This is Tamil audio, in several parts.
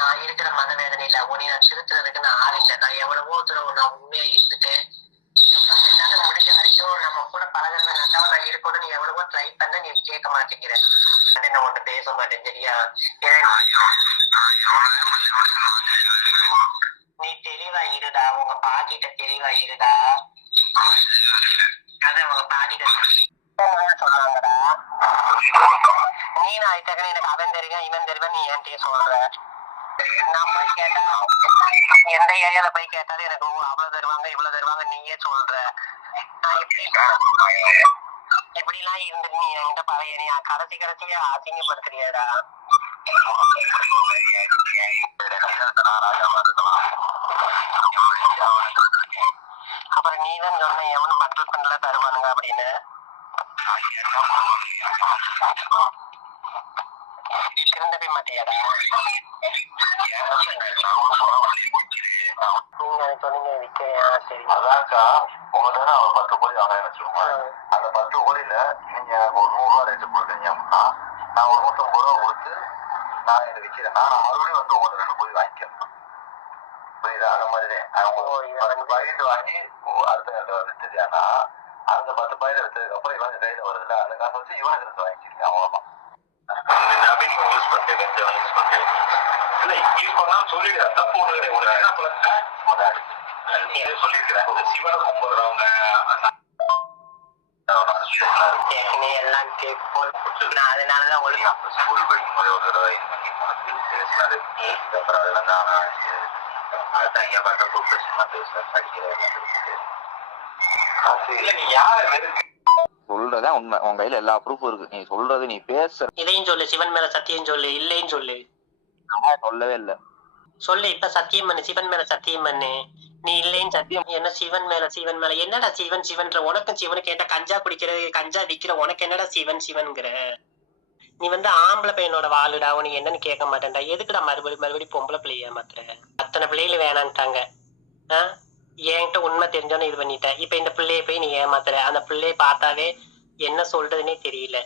நான் இருக்கிற மனவேதனையில உன்னை நான் திருத்துறதுக்கு நான் ஆள் இல்லை. நான் எவ்வளவோ தூரம் நான் உண்மையா இருந்துட்டு என்னால முடிஞ்ச வரைக்கும் நம்ம கூட பழகிறத நல்லவனா இருக்கணும். நீ எவ்வளவோ ட்ரை பண்ண, நீ கேட்க மாட்டேங்கிற. நான் உன்கிட்ட பேச மாட்டேன் சரியா? நீ தெளிவா இருடா, உங்க பாட்டிட்ட தெளிவா இருடா. அத உங்க பாட்டிட்ட சொன்னாங்கடா. நீ நான் ஆயிட்டாக்க எனக்கு அவன் தெரியும் இவன் தெரியும் நீ என்கிட்ட சொல்ற. நான் போய் கேட்டா எந்த ஏரியால போய் கேட்டாலும் எனக்கு அவ்வளவு தருவாங்க இவ்வளவு தருவாங்க நீயே சொல்ற. நான் இப்படி எல்லாம் இருந்துட்டு நீ என்கிட்ட பழைய நீ கடைசியா அசிங்கப்படுத்துறியடா. அப்புறம் நீ தான் சொன்ன எவனும் பட்டல் பண்ணல தருவானுங்க அப்படின்னு. திருந்த போய் மாட்டியாடா? சொன்னீங்க விற்கையா? சரி அதான்க்கா உங்கள்கிட்ட ஒரு 10 கோடி வாங்க வச்சுக்கோங்க. அந்த 10 கோடியில நீங்க எனக்கு ஒரு 100 ரூபா ரேட்டு கொடுக்குறீங்க அப்படின்னா நான் ஒரு 150 ரூபா கொடுத்து நான் இதை விற்கிறேன்னா நான் மறுபடியும் வந்து உங்கள்கிட்ட 2 கோடி வாங்கிக்கிறேன். புரியுதா? அந்த மாதிரி அவங்க பாக்கெட் வாங்கி அடுத்த வித்துட்டானா அந்த 10 பாக்கெட் வித்ததுக்கு அப்புறம் இவங்க கையில வருதுல்ல அந்த காசை வச்சு இவனுக்கு 2 வாங்கிக்கிறீங்க. அவ்வளவுதான். யூஸ் பண்றேன் சொல்லிடுறேன். தப்பு சொல்லிருக்கிறேன். சிவனை கும்பிடுறவங்க எல்லாம் அதனாலதான் ஒழுங்கா ஸ்கூல் படிக்கும் போது ஒரு தடவை பேசினாரு. அப்புறம் அதெல்லாம் தான் அதுதான் இங்க பார்த்தா கூப்பிட்டு படிக்கிறேன். நீ யார சொல்றதா உண்மை. உன் கையில எல்லா ப்ரூஃபும் இருக்கு. நீ சொல்றது நீ பேச இதையும் சொல்லு. சிவன் மேல சத்தியம் சொல்லு. இல்லைன்னு சொல்லு. நான் சொல்லவே இல்ல. சொல்லு. இப்ப சத்தியம் பண்ணு. சிவன் மேல சத்தியம் பண்ணு. நீ இல்லைன்னு சத்தியம். என்ன சிவன் மேல என்னடா சிவன் சிவன்ற? உனக்கும் சிவனுக்கு கேட்ட கஞ்சா குடிக்கிறது கஞ்சா விக்கிற உனக்கு என்னடா சிவன் சிவன்கிற? நீ ஆம்பளை பையனோட வாழுடா. உனக்கு என்னன்னு கேட்க மாட்டேன்டா. எதுக்குடா மறுபடியும் பொம்பளை பிள்ளைய ஏமாத்துற? அத்தனை பிள்ளைகள் வேணான்ட்டாங்க. என்கிட்ட உண்மை தெரிஞ்சோன்னு இது பண்ணிட்ட. இப்ப இந்த பிள்ளைய போய் நீ ஏமாத்துற. அந்த பிள்ளைய பார்த்தாவே என்ன சொல்றதுன்னே தெரியல.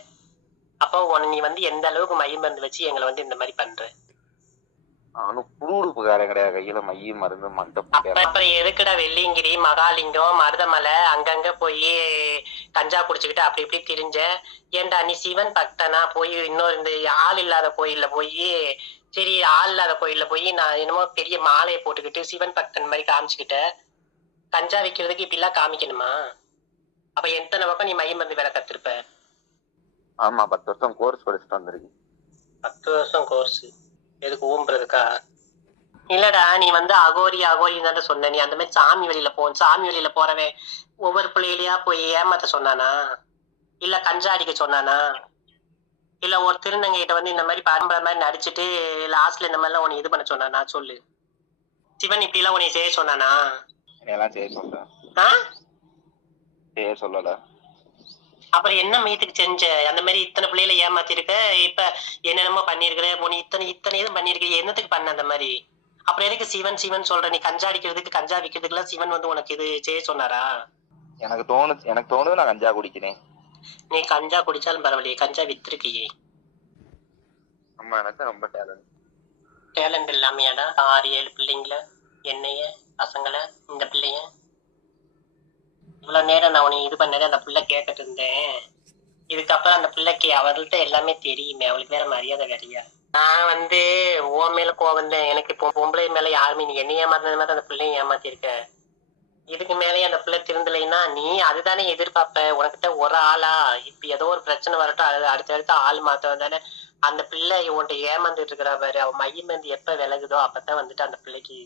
அப்போ நீ எந்த அளவுக்கு மையம் மருந்து வச்சு எங்களை இந்த மாதிரி பண்ற? கிடையாது. கையில மையம் மருந்து அப்புறம் எதுக்குடா வெள்ளியங்கிரி மகாலிங்கம் மருதமலை அங்கங்க போய் கஞ்சா குடிச்சுக்கிட்டு அப்படி இப்படி திரிஞ்ச? ஏன்டா நீ சிவன் பக்தனா? போய் இன்னொரு இந்த ஆள் இல்லாத கோயில்ல போய் சரி ஆள் இல்லாத கோயில்ல போய் நான் என்னமோ பெரிய மாலையை போட்டுக்கிட்டு சிவன் பக்தன் மாதிரி காமிச்சுக்கிட்ட. கஞ்சா விற்கிறதுக்கு இப்படி எல்லாம் காமிக்கணுமா? அப்ப எத்தனை பக்கம் நீ மையம் மருந்து வேலை கத்திருப்ப? ஆமா 10 வருஷம் கோர்ஸ் படிச்சுட்டு வந்திருக்கு. 10 வருஷம் கோர்ஸ் எதுக்கு ஊம்புறதுக்கா? இல்லடா நீ அகோரின்னு தானே சொன்ன. நீ அந்த மாதிரி சாமி வெளியில சாமி வெளியில போறவன் ஒவ்வொரு பிள்ளைகளையா போய் ஏமாத்த சொன்னானா? இல்ல கஞ்சா அடிக்க சொன்னானா? இல்ல ஒரு திருநங்கை கிட்ட இந்த மாதிரி பரம்பரை மாதிரி நடிச்சுட்டு லாஸ்ட்ல இந்த மாதிரிலாம் உன்னை இது பண்ண சொன்னானா? சொல்லு. சிவன் இப்படி எல்லாம் உன்னை செய்ய சொன்னானா? எல்லாம் செய்ய சொல்றேன். செய்ய சொல்லல. அப்புறம் என்ன மையத்துக்கு செஞ்ச? அந்த மாதிரி இத்தனை பிள்ளைகளை ஏமாத்தி இருக்க. இப்ப என்னென்னமோ பண்ணிருக்கிற. இத்தனை இதுவும் பண்ணிருக்க. என்னத்துக்கு பண்ண அந்த மாதிரி? அப்புறம் எதுக்கு சிவன் சிவன் சொல்ற? நீ கஞ்சா அடிக்கிறதுக்கு கஞ்சா விற்கிறதுக்கு எல்லாம் சிவன் உனக்கு இது செய்ய சொன்னாரா? எனக்கு தோணுது நான் கஞ்சா குடிக்கிறேன். நீ கஞ்சா குடிச்சாலும் பரவாயில்லையே, கஞ்சா வித்திருக்கியே. அம்மா எனக்கு ரொம்ப டேலண்ட் இல்லாமையாடா 6-7 பிள்ளைங்கள என்னைய பசங்களை இந்த பிள்ளைய இவ்வளவு நேரம் நான் உனக்கு இது பண்ணது அந்த பிள்ளை கேட்டுட்டு இருந்தேன். இதுக்கப்புறம் அந்த பிள்ளைக்கு அவர்கள்ட்ட எல்லாமே தெரியுமே. அவளுக்கு வேற மரியாதை வேறையா? நான் உன் மேல கோவம் தான். எனக்கு இப்போ பொம்பளை மேல யாருமே நீ என்ன ஏமாத்தின மாதிரி அந்த பிள்ளையும் ஏமாத்திருக்க. இதுக்கு மேலேயே அந்த பிள்ளை திருந்தலைன்னா நீ அதுதானே எதிர்பார்ப்ப. உனக்கிட்ட ஒரு ஆளா? இப்ப ஏதோ ஒரு பிரச்சனை வரட்டும் அடுத்த ஆள் மாத்தம் தானே. அந்த பிள்ளை உன்கிட்ட ஏமாந்துட்டு இருக்கிற பாரு. அவ மையம் எப்ப விலகுதோ அப்பதான் அந்த பிள்ளைக்கு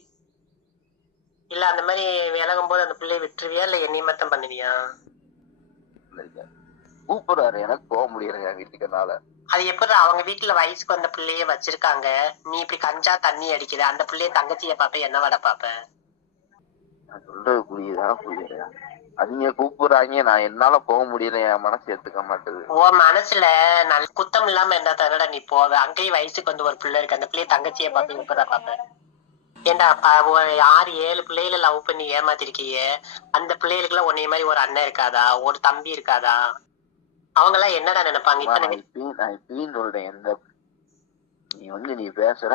இல்ல அந்த மாதிரி விலகும் போது அந்த பிள்ளைய விட்டுருவியா இல்ல என்னை மட்டும் பண்ணுவியா? கூப்பிடுறாரு எனக்கு போக முடியலைங்க வீட்டுக்குனால. அது எப்படி அவங்க வீட்டுல வயசுக்கு வந்த பிள்ளைய வச்சிருக்காங்க. நீ இப்படி கஞ்சா தண்ணி அடிக்கிற. அந்த பிள்ளைய தங்கச்சிய பாப்ப என்ன வட பாப்ப? சொல்றது புரியுதா? புரியுது. அவங்க கூப்பிடுறாங்க. நான் என்னால போக முடியல. என் மனசு ஏத்துக்க மாட்டேது. உன் மனசுல நல்ல குத்தம் இல்லாம இருந்தா தடவை நீ போவ. அங்கேயும் வயசுக்கு ஒரு பிள்ளை இருக்கு. அந்த பிள்ளைய தங்கச்சிய பாப்ப எப்பதான் பாப்ப? ஏண்டா 6-7 பிள்ளைகளை லவ் பண்ணி ஏமாத்திருக்கீங்க. அந்த பிள்ளைகளுக்கு எல்லாம் உன்னைய மாதிரி ஒரு அண்ணன் இருக்காதா? ஒரு தம்பி இருக்காதா? அவங்க எல்லாம் என்னடா நினைப்பாங்க? இப்ப நான் சொல்றேன். நீ பேசுற